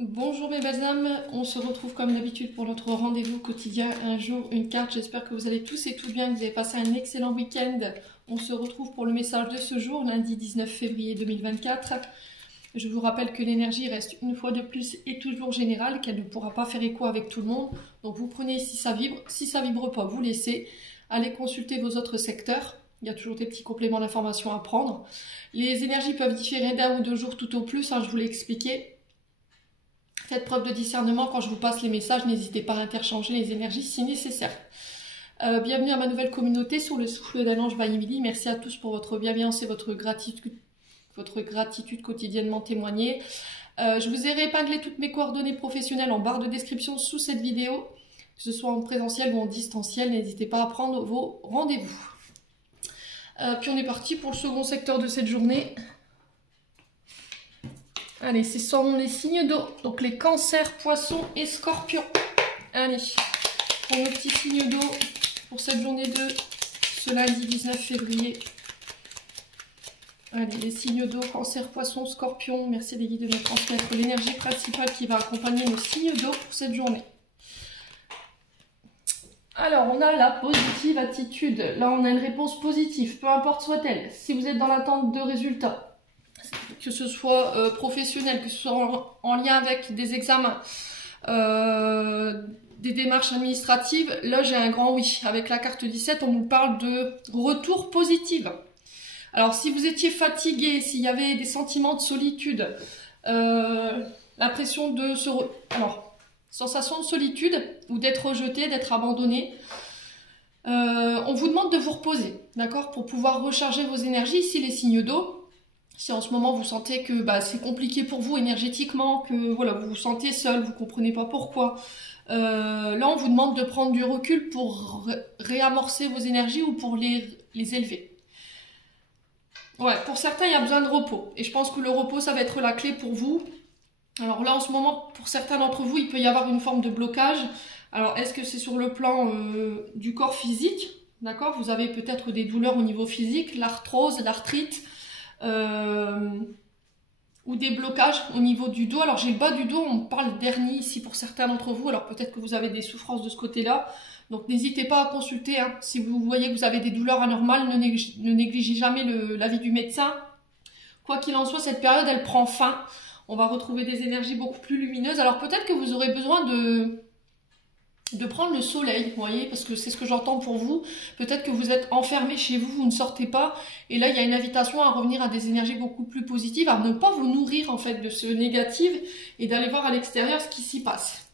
Bonjour mes belles âmes, on se retrouve comme d'habitude pour notre rendez-vous quotidien, un jour, une carte. J'espère que vous allez tous et tout bien, que vous avez passé un excellent week-end. On se retrouve pour le message de ce jour, lundi 19 février 2024. Je vous rappelle que l'énergie reste une fois de plus et toujours générale, qu'elle ne pourra pas faire écho avec tout le monde. Donc vous prenez si ça vibre pas, vous laissez. Allez consulter vos autres secteurs, il y a toujours des petits compléments d'information à prendre. Les énergies peuvent différer d'un ou deux jours tout au plus, je vous l'ai expliqué. Faites preuve de discernement quand je vous passe les messages, n'hésitez pas à interchanger les énergies si nécessaire. Bienvenue à ma nouvelle communauté sur le souffle d'un ange by Emily. Merci à tous pour votre bienveillance et votre gratitude quotidiennement témoignée. Je vous ai réépinglé toutes mes coordonnées professionnelles en barre de description sous cette vidéo, que ce soit en présentiel ou en distanciel. N'hésitez pas à prendre vos rendez-vous. Puis on est parti pour le second secteur de cette journée. Allez, ce sont les signes d'eau, donc les cancers, poissons et scorpions. Allez, pour nos petits signes d'eau pour cette journée de ce lundi 19 février. Allez, les signes d'eau, cancer, poisson, scorpion. Merci les guides de me transmettre l'énergie principale qui va accompagner nos signes d'eau pour cette journée. Alors, on a la positive attitude. Là, on a une réponse positive, peu importe soit-elle. Si vous êtes dans l'attente de résultats, que ce soit professionnel, que ce soit en lien avec des examens, des démarches administratives, là j'ai un grand oui. Avec la carte 17, on nous parle de retour positif. Alors si vous étiez fatigué, s'il y avait des sentiments de solitude, l'impression de sensation de solitude ou d'être rejeté, d'être abandonné, on vous demande de vous reposer, d'accord, pour pouvoir recharger vos énergies. Ici les signes d'eau. Si en ce moment vous sentez que c'est compliqué pour vous énergétiquement, que voilà, vous vous sentez seul, vous ne comprenez pas pourquoi, là on vous demande de prendre du recul pour réamorcer vos énergies ou pour les élever. Ouais, pour certains il y a besoin de repos et je pense que le repos ça va être la clé pour vous. Alors là en ce moment pour certains d'entre vous il peut y avoir une forme de blocage. Alors est-ce que c'est sur le plan du corps physique, d'accord, vous avez peut-être des douleurs au niveau physique, l'arthrose, l'arthrite, ou des blocages au niveau du dos. Alors j'ai le bas du dos, on parle d'hernie ici pour certains d'entre vous, alors peut-être que vous avez des souffrances de ce côté-là, donc n'hésitez pas à consulter, si vous voyez que vous avez des douleurs anormales, ne négligez jamais l'avis du médecin. Quoi qu'il en soit, cette période elle prend fin, on va retrouver des énergies beaucoup plus lumineuses. Alors peut-être que vous aurez besoin de prendre le soleil, vous voyez, parce que c'est ce que j'entends pour vous. Peut-être que vous êtes enfermé chez vous, vous ne sortez pas, et là il y a une invitation à revenir à des énergies beaucoup plus positives, à ne pas vous nourrir en fait de ce négatif, et d'aller voir à l'extérieur ce qui s'y passe.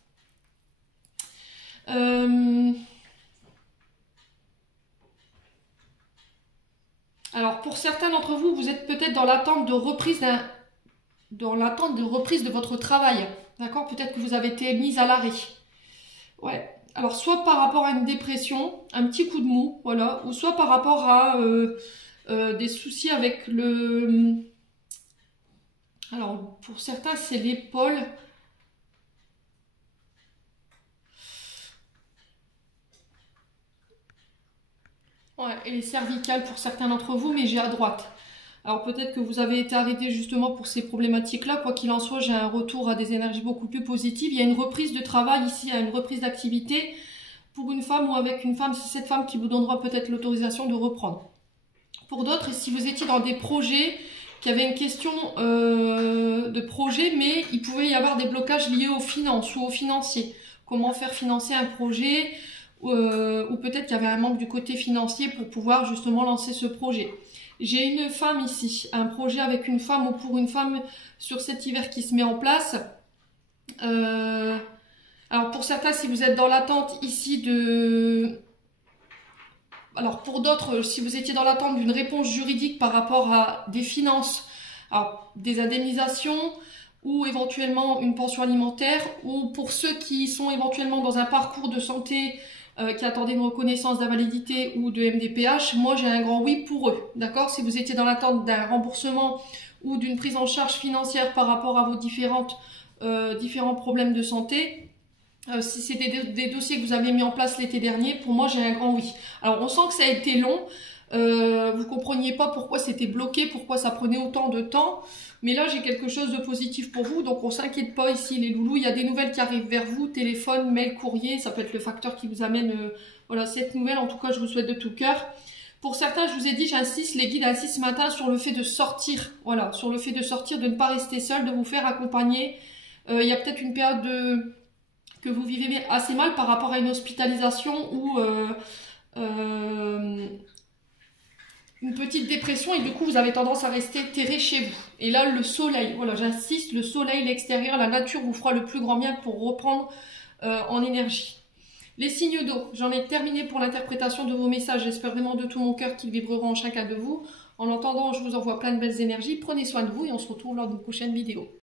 Alors pour certains d'entre vous, vous êtes peut-être dans l'attente de reprise de votre travail, d'accord? Peut-être que vous avez été mise à l'arrêt. Ouais, alors soit par rapport à une dépression, un petit coup de mou, voilà, ou soit par rapport à des soucis avec le... Alors, pour certains, c'est l'épaule. Ouais, et les cervicales pour certains d'entre vous, mais j'ai à droite. Alors peut-être que vous avez été arrêté justement pour ces problématiques-là. Quoi qu'il en soit, j'ai un retour à des énergies beaucoup plus positives. Il y a une reprise de travail ici, il y a une reprise d'activité pour une femme ou avec une femme. C'est cette femme qui vous donnera peut-être l'autorisation de reprendre. Pour d'autres, si vous étiez dans des projets, qui avaient une question de projet, mais il pouvait y avoir des blocages liés aux finances ou aux financiers. Comment faire financer un projet ou peut-être qu'il y avait un manque du côté financier pour pouvoir justement lancer ce projet. J'ai une femme ici, un projet avec une femme ou pour une femme sur cet hiver qui se met en place. Alors pour certains, si vous êtes dans l'attente ici de... Alors pour d'autres, si vous étiez dans l'attente d'une réponse juridique par rapport à des finances, alors des indemnisations ou éventuellement une pension alimentaire, ou pour ceux qui sont éventuellement dans un parcours de santé qui attendaient une reconnaissance d'invalidité ou de MDPH, moi j'ai un grand oui pour eux, d'accord? Si vous étiez dans l'attente d'un remboursement ou d'une prise en charge financière par rapport à vos différents problèmes de santé, si c'est des dossiers que vous avez mis en place l'été dernier, pour moi j'ai un grand oui. Alors on sent que ça a été long, vous compreniez pas pourquoi c'était bloqué, pourquoi ça prenait autant de temps, Mais là, j'ai quelque chose de positif pour vous, donc on s'inquiète pas ici les loulous. Il y a des nouvelles qui arrivent vers vous, téléphone, mail, courrier, ça peut être le facteur qui vous amène voilà, cette nouvelle. En tout cas, je vous souhaite de tout cœur. Pour certains, je vous ai dit, j'insiste, les guides insistent ce matin sur le fait de sortir. Voilà, sur le fait de sortir, de ne pas rester seul, de vous faire accompagner. Il y a peut-être une période que vous vivez assez mal par rapport à une hospitalisation ou une petite dépression et du coup vous avez tendance à rester terré chez vous. Et là le soleil, voilà j'insiste, le soleil, l'extérieur, la nature vous fera le plus grand bien pour reprendre en énergie. Les signes d'eau, j'en ai terminé pour l'interprétation de vos messages, j'espère vraiment de tout mon cœur qu'ils vibreront en chacun de vous. En l'entendant, je vous envoie plein de belles énergies, prenez soin de vous et on se retrouve lors d'une prochaine vidéo.